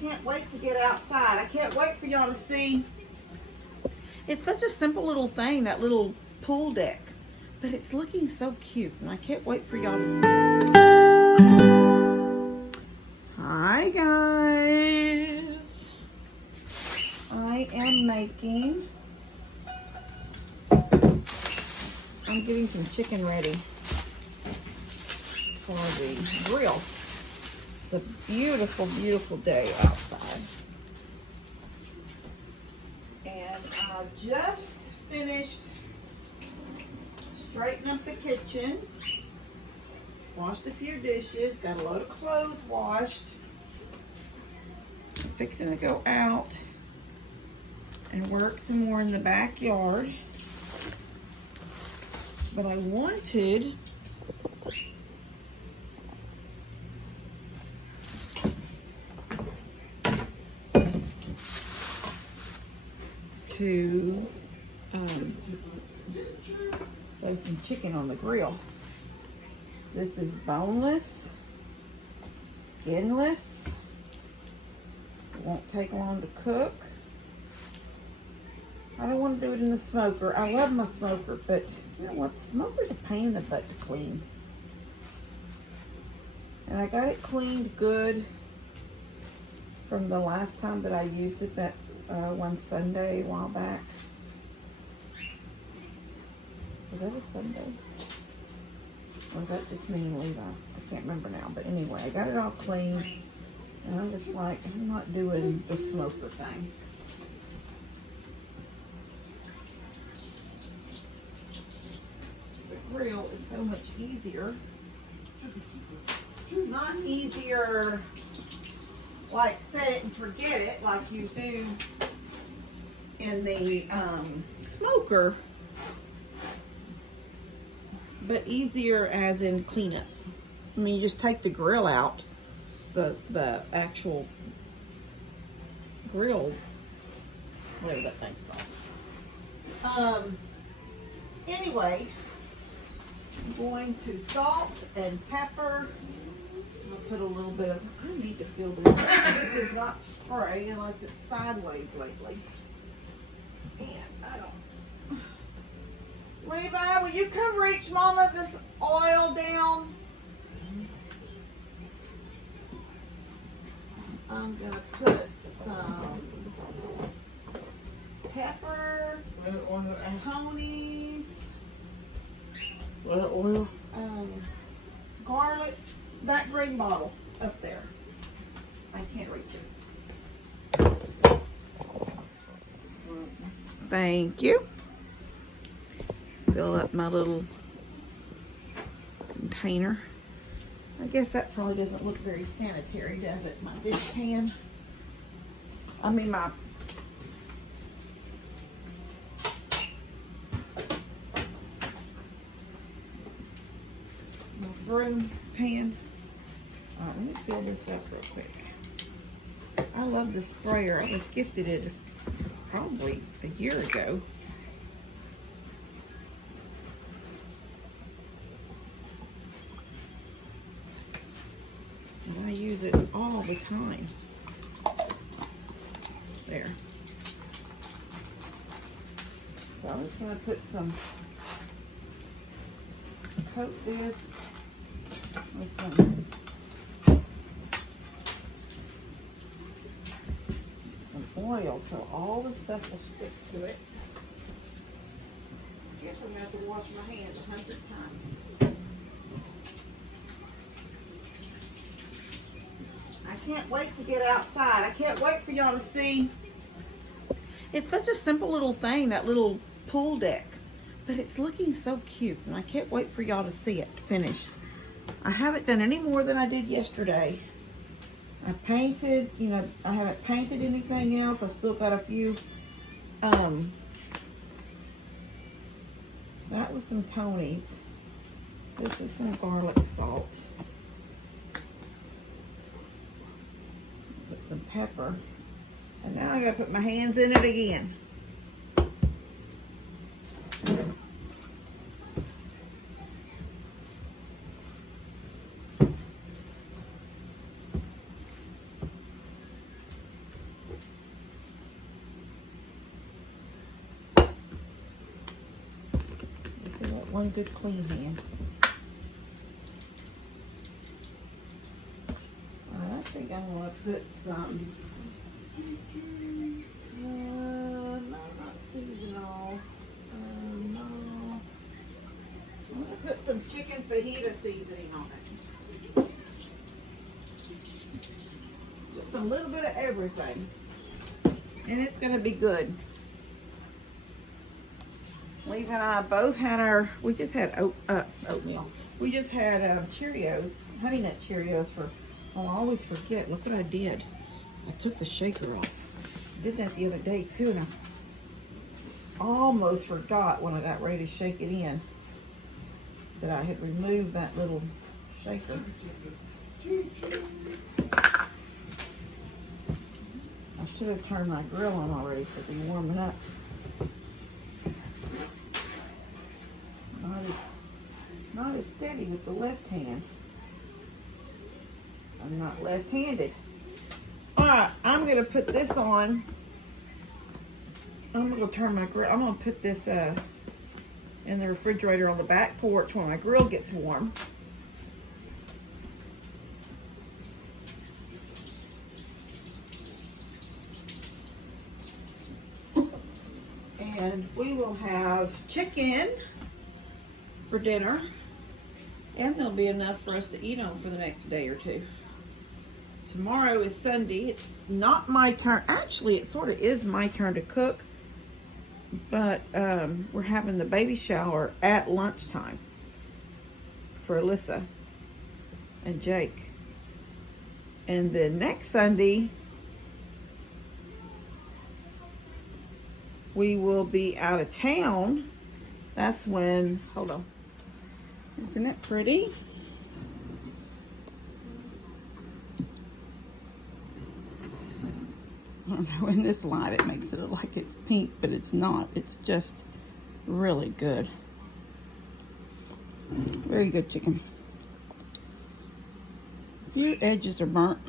can't wait to get outside. I can't wait for y'all to see. It's such a simple little thing, that little pool deck, but it's looking so cute, and I can't wait for y'all to see it. Hi guys. I am making, I'm getting some chicken ready for the grill. It's a beautiful, beautiful day outside. And I just finished straightening up the kitchen. Washed a few dishes, got a load of clothes washed. I'm fixing to go out and work some more in the backyard. But I wanted to throw some chicken on the grill. This is boneless, skinless. It won't take long to cook. I don't want to do it in the smoker. I love my smoker, but you know what? The smoker's a pain in the butt to clean. And I got it cleaned good from the last time that I used it, that one Sunday a while back. Was that a Sunday? Or was that just me and Levi? I can't remember now. But anyway, I got it all cleaned. And I'm just like, I'm not doing the smoker thing. The grill is so much easier. Not easier like set it and forget it like you do in the smoker, but easier as in cleanup. I mean, you just take the grill out, the actual grill, whatever that thing's called. Anyway, I'm going to salt and pepper. I'll put a little bit of, I need to fill this up because it does not spray unless it's sideways lately. And I don't. Levi, will you come reach Mama this oil down? I'm going to put some pepper, Tony's, oil? garlic, that green bottle up there. I can't reach it. Thank you. Fill up my little container. I guess that probably doesn't look very sanitary, does it? My dish pan. I mean my broom pan. All right, let me fill this up real quick. I love the sprayer. I was gifted it probably a year ago. And I use it all the time. There. So I'm just going to put some, coat this with some oil so all the stuff will stick to it. I guess I'm going to have to wash my hands 100 times. I can't wait to get outside. I can't wait for y'all to see. It's such a simple little thing, that little pool deck, but it's looking so cute, and I can't wait for y'all to see it finished. I haven't done any more than I did yesterday. I painted, you know, I haven't painted anything else. I still got a few, that was some Tony's. This is some garlic salt. Put some pepper. And now I gotta put my hands in it again. one good clean hand. I think I'm going to put some, no, not seasonal. No. I'm going to put some chicken fajita seasoning on it. Just a little bit of everything. And it's going to be good. Leave and I both had we just had oatmeal. We just had Cheerios, Honey Nut Cheerios for, oh, I always forget. Look what I did. I took the shaker off. I did that the other day too, and I almost forgot when I got ready to shake it in that I had removed that little shaker. I should have turned my grill on already so it'd be warming up. Not as steady with the left hand. I'm not left-handed. Alright, I'm gonna put this on. I'm gonna turn my grill. I'm gonna put this in the refrigerator on the back porch when my grill gets warm. And we will have chicken for dinner, and there'll be enough for us to eat on for the next day or two. Tomorrow is Sunday. It's not my turn. Actually, it sort of is my turn to cook, but we're having the baby shower at lunchtime for Alyssa and Jake. And then next Sunday, we will be out of town. That's when, hold on. Isn't it pretty? I don't know, in this light it makes it look like it's pink, but it's not. It's just really good. Very good chicken. A few edges are burnt.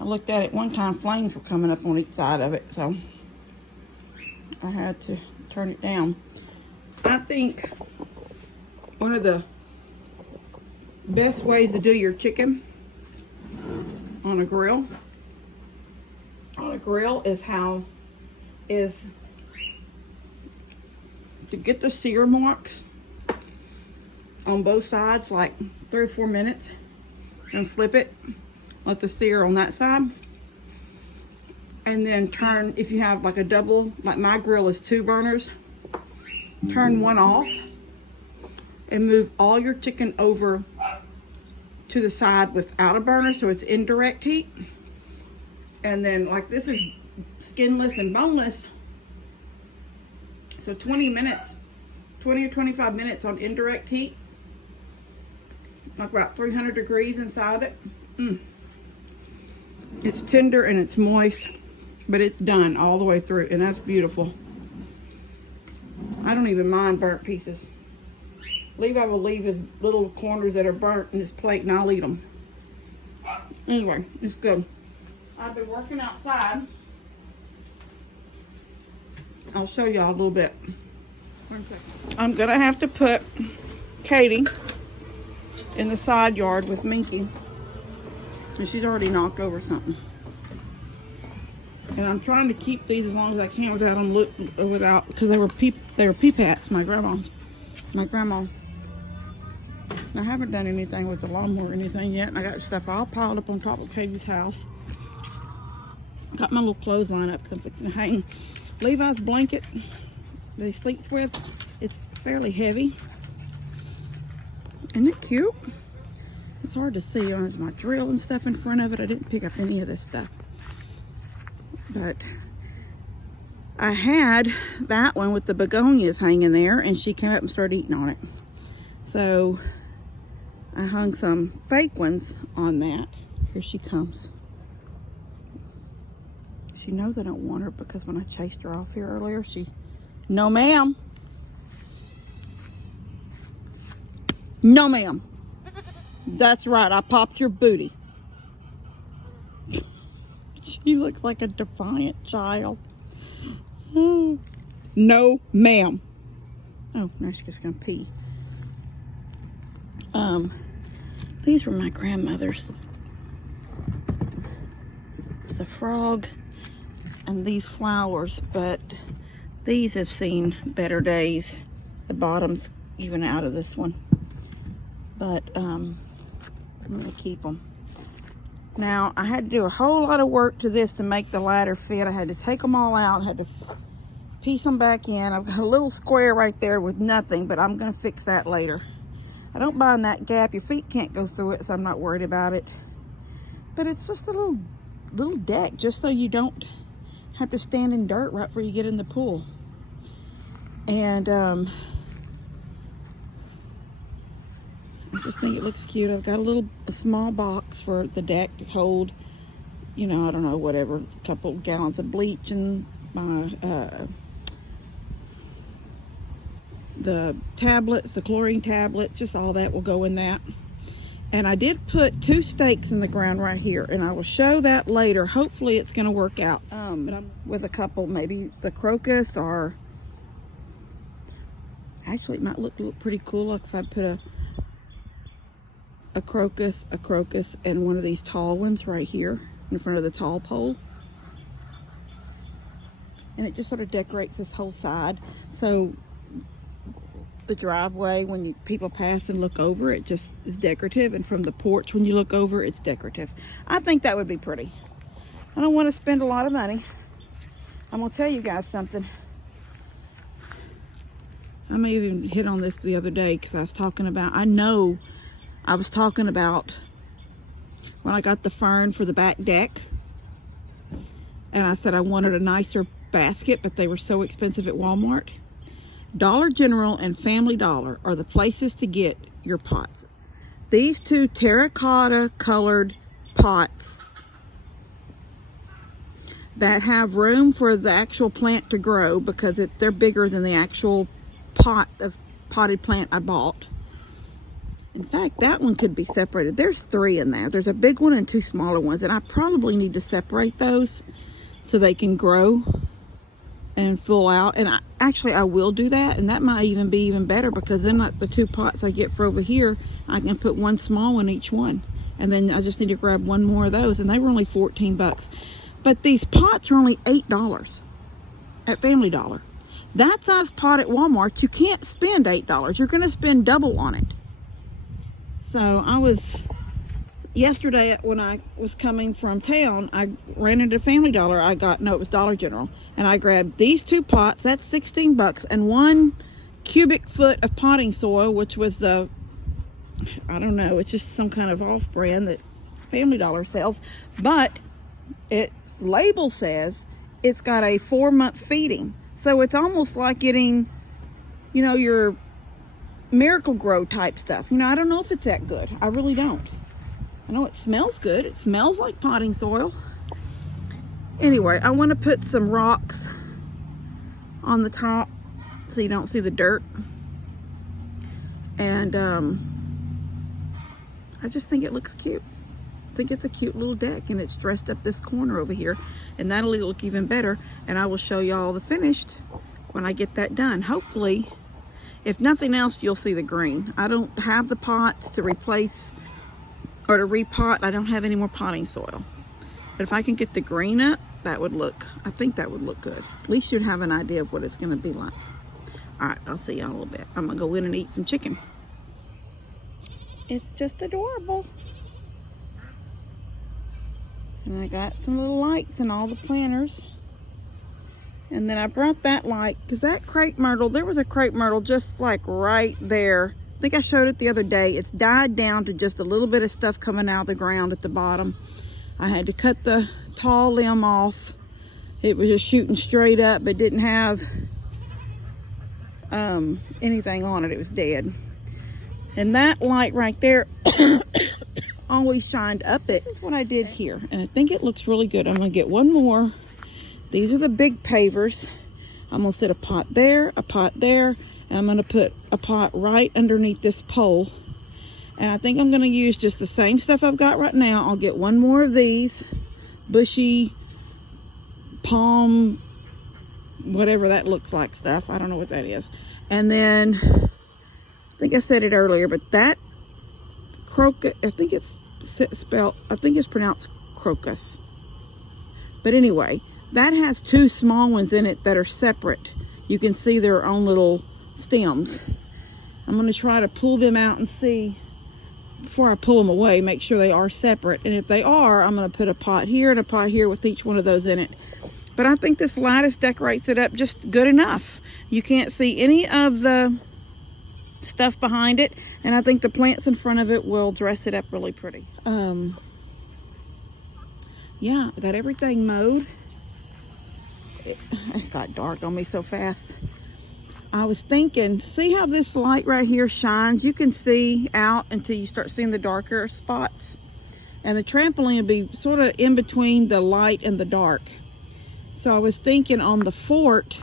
I looked at it one time, flames were coming up on each side of it, so I had to turn it down. I think one of the best ways to do your chicken on a grill is to get the sear marks on both sides, like 3 or 4 minutes, and flip it, let the sear on that side, and then turn, if you have like a double, like my grill is 2 burners, turn one off and move all your chicken over to the side without a burner, so it's indirect heat. And then, like, this is skinless and boneless, so 20 or 25 minutes on indirect heat, like about 300 degrees inside it. It's tender and it's moist, but it's done all the way through, and that's beautiful. I don't even mind burnt pieces. Levi will leave his little corners that are burnt in his plate, and I'll eat them. Anyway, it's good. I've been working outside. I'll show y'all a little bit. 1 second. I'm gonna have to put Katie in the side yard with Minky, and she's already knocked over something. And I'm trying to keep these as long as I can without them because they were pea pats. My grandma. I haven't done anything with the lawnmower or anything yet, and I got stuff all piled up on top of Katie's house. Got my little clothesline up because I'm fixing to hang Levi's blanket that he sleeps with. It's fairly heavy. Isn't it cute? It's hard to see. There's my drill and stuff in front of it. I didn't pick up any of this stuff. But I had that one with the begonias hanging there, and she came up and started eating on it. So I hung some fake ones on that. Here she comes. She knows I don't want her because when I chased her off here earlier, no ma'am. No ma'am. That's right, I popped your booty. She looks like a defiant child. No ma'am. Oh, now she's just gonna pee. These were my grandmother's. There's a frog and these flowers, but these have seen better days. The bottom's even out of this one, but I'm gonna keep them. Now, I had to do a whole lot of work to this to make the ladder fit. I had to take them all out, had to piece them back in. I've got a little square right there with nothing, but I'm gonna fix that later. I don't mind that gap. Your feet can't go through it, so I'm not worried about it. But it's just a little deck, just so you don't have to stand in dirt right before you get in the pool. And I just think it looks cute. I've got a small box for the deck to hold, you know, I don't know, whatever, a couple gallons of bleach and my the tablets, the chlorine tablets, just all that will go in that. And I did put 2 stakes in the ground right here, and I will show that later. Hopefully it's going to work out with a couple, maybe the crocus, or actually it might look pretty cool. Like if I put a crocus, and one of these tall ones right here in front of the tall pole. And it just sort of decorates this whole side. So the driveway, when people pass and look over, it just is decorative. And from the porch, when you look over, it's decorative. I think that would be pretty. I don't want to spend a lot of money. I'm going to tell you guys something. I may even hit on this the other day because I was talking about, I was talking about when I got the fern for the back deck. And I said I wanted a nicer basket, but they were so expensive at Walmart. Dollar General and Family Dollar are the places to get your pots. These 2 terracotta colored pots that have room for the actual plant to grow, because they're bigger than the actual potted plant I bought. In fact, that one could be separated. There's 3 in there. There's a big one and 2 smaller ones, and I probably need to separate those so they can grow and full out. And I will do that, and that might even be even better, because then like the 2 pots I get for over here, I can put 1 small one each one, and then I just need to grab 1 more of those, and they were only 14 bucks. But these pots are only $8 at Family Dollar. That size pot at Walmart, you can't spend $8. You're going to spend double on it. So yesterday when I was coming from town, I ran into Family Dollar. it was Dollar General. And I grabbed these 2 pots, that's 16 bucks, and 1 cubic foot of potting soil, which was I don't know, it's just some kind of off-brand that Family Dollar sells. But its label says it's got a 4-month feeding. So it's almost like getting, you know, your Miracle Grow type stuff. You know, I don't know if it's that good. I really don't. I know it smells good. It smells like potting soil. Anyway, I want to put some rocks on the top so you don't see the dirt. And I just think it looks cute. I think it's a cute little deck, and it's dressed up this corner over here, and that'll look even better. And I will show y'all the finished when I get that done. Hopefully, if nothing else, you'll see the green. I don't have the pots to replace or to repot. I don't have any more potting soil. But if I can get the green up, I think that would look good. At least you'd have an idea of what it's going to be like. All right, I'll see y'all in a little bit. I'm going to go in and eat some chicken. It's just adorable. And I got some little lights in all the planters. And then I brought that light, because that crepe myrtle, there was a crepe myrtle just like right there. I think I showed it the other day. It's died down to just a little bit of stuff coming out of the ground at the bottom. I had to cut the tall limb off. It was just shooting straight up, but didn't have anything on it. It was dead. And that light right there always shined up it. This is what I did here, and I think it looks really good. I'm gonna get 1 more. These are the big pavers. I'm gonna set a pot there, and I'm gonna put a pot right underneath this pole. And I think I'm gonna use just the same stuff I've got right now. I'll get 1 more of these bushy palm, whatever that looks like stuff. I don't know what that is. And then, I think I said it earlier, but that crocus, I think it's pronounced crocus. But anyway, that has two small ones in it that are separate. You can see their own little stems. I'm going to try to pull them out and see before I pull them away, make sure they are separate. And if they are, I'm going to put a pot here and a pot here with each one of those in it. But I think this lattice decorates it up just good enough. You can't see any of the stuff behind it, and I think the plants in front of it will dress it up really pretty. Yeah, I got everything mowed. It got dark on me so fast. I was thinking, see how this light right here shines? You can see out until you start seeing the darker spots. And the trampoline will be sort of in between the light and the dark. So I was thinking on the fort,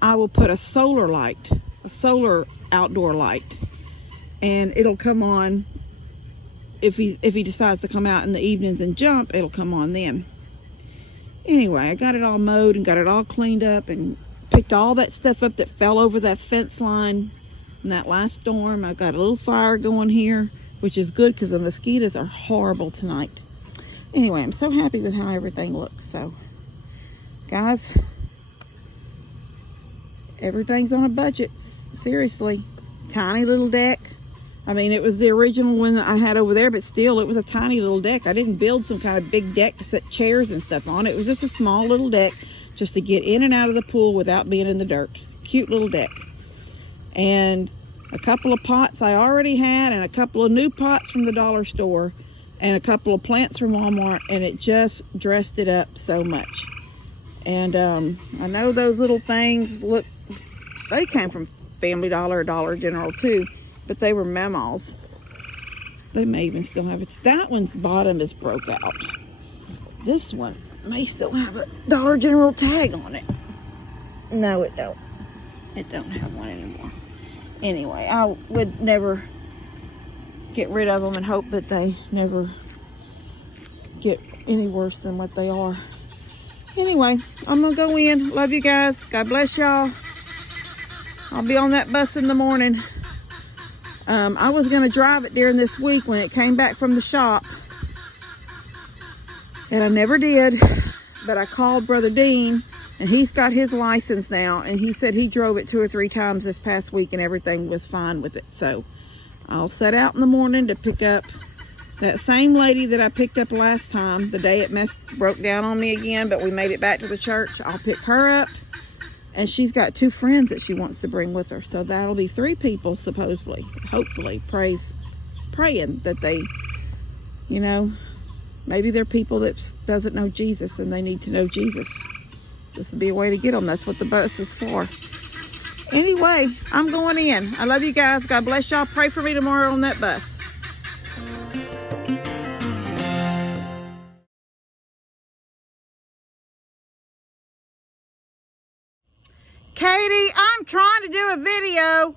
I will put a solar light, a solar outdoor light. And it'll come on, if he decides to come out in the evenings and jump, it'll come on then. Anyway, I got it all mowed and got it all cleaned up and picked all that stuff up that fell over that fence line in that last storm. I got a little fire going here, which is good because the mosquitoes are horrible tonight. Anyway, I'm so happy with how everything looks. So, guys, everything's on a budget. Seriously, tiny little deck. I mean, it was the original one I had over there, but still, it was a tiny little deck. I didn't build some kind of big deck to set chairs and stuff on. It was just a small little deck just to get in and out of the pool without being in the dirt. Cute little deck. And a couple of pots I already had, and a couple of new pots from the dollar store, and a couple of plants from Walmart, and it just dressed it up so much. And I know those little things look, they came from Family Dollar or Dollar General too, but they were Mama's. They may even still have it. That one's bottom is broke out. This one may still have a Dollar General tag on it. No, it don't. It don't have one anymore. Anyway, I would never get rid of them and hope that they never get any worse than what they are. Anyway, I'm gonna go in. Love you guys. God bless y'all. I'll be on that bus in the morning. I was gonna drive it during this week when it came back from the shop, and I never did, but I called Brother Dean, and he's got his license now, and he said he drove it 2 or 3 times this past week and everything was fine with it. So I'll set out in the morning to pick up that same lady that I picked up last time, the day it broke down on me again, but we made it back to the church. I'll pick her up, and she's got 2 friends that she wants to bring with her. So that'll be 3 people, supposedly, hopefully, praying that they, you know, maybe they're people that doesn't know Jesus and they need to know Jesus. This would be a way to get them. That's what the bus is for. Anyway, I'm going in. I love you guys. God bless y'all. Pray for me tomorrow on that bus. Katie, I'm trying to do a video.